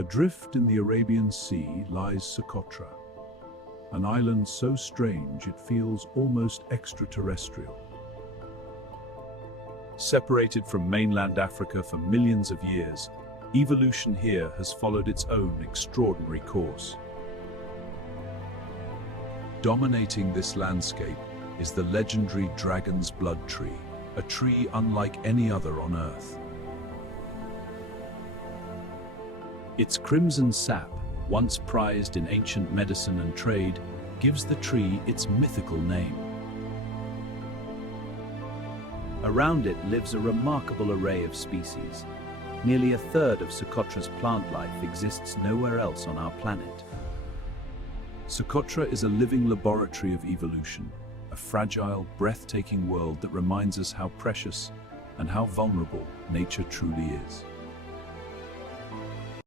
Adrift in the Arabian Sea lies Socotra, an island so strange it feels almost extraterrestrial. Separated from mainland Africa for millions of years, evolution here has followed its own extraordinary course. Dominating this landscape is the legendary dragon's blood tree, a tree unlike any other on Earth. Its crimson sap, once prized in ancient medicine and trade, gives the tree its mythical name. Around it lives a remarkable array of species. Nearly a third of Socotra's plant life exists nowhere else on our planet. Socotra is a living laboratory of evolution, a fragile, breathtaking world that reminds us how precious and how vulnerable nature truly is.